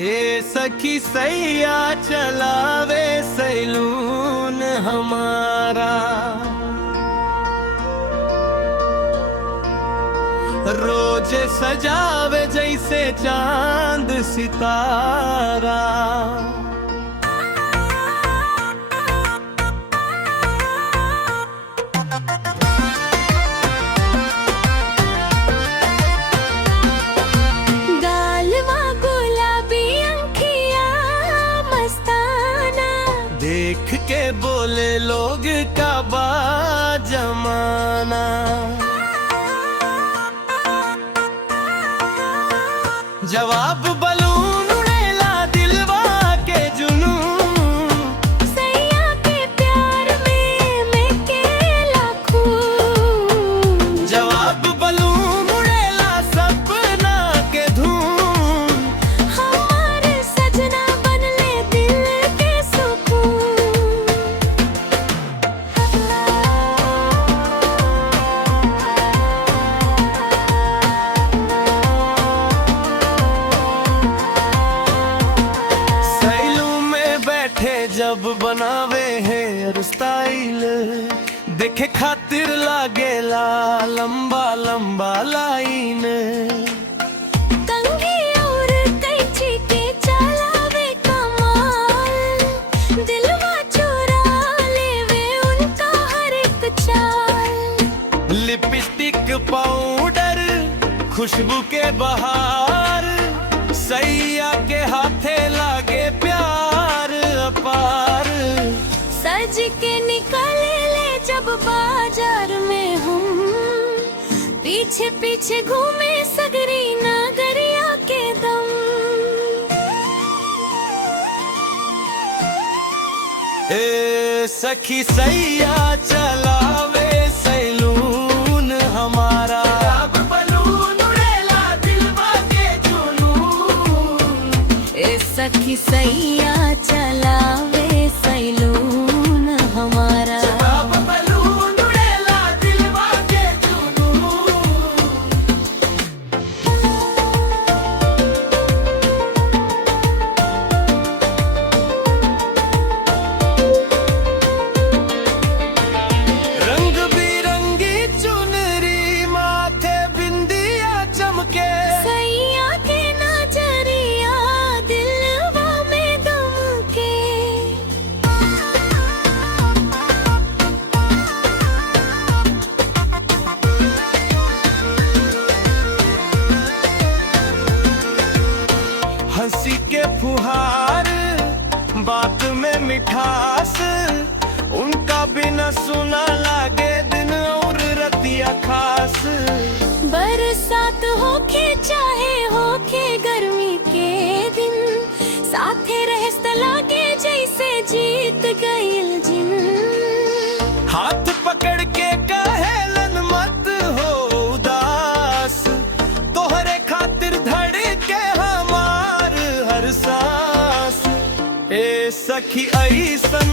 ए सखी सैया चलावे सैलून हमारा, रोज सजावे जैसे चांद सितारा। देख के बोले लोग का बा जमाना, जवाब बलून उड़ेला दिलवा के जुनून। सैया के प्यार में मैं केला खून, जवाब बलून उड़ेला सपना के धून। हमारे सजना बनले दिल के सुकून। जब बनावे हेयर स्टाइल देखे खातिर लागेला लंबा लंबा लाइन। कंघी और कैंची के चलावे कमाल, दिलवा चुरा लेवे उनका हर एक चाल। लिपस्टिक पाउडर खुशबू के बहार, सैया के हाथे लागे प्यार अपार। सज के निकले ले जब बाजार में हम, पीछे पीछे घूमे सगरी नगरिया के दम। ए सखी सैया चलावे सैलून हमारा, सखी सैया चलावे सैलून हमारा। रंग बिरंगी चुनरी माथे बिंदिया चमके, सैया के नजरिया दिलवा में दमके। हंसी के फुहार बात में मिठास, उनका बिना सुना लागे दिन और रतिया खास। बरसात होके चाहे होके गर्मी के दिन, साथे रहस्त लागे जैसे जीत गइल जिन। हाथ पकड़ के कहेलन मत हो उदास, तोहरे खातिर धड़के हमार हर सांस। ए सखी ऐसन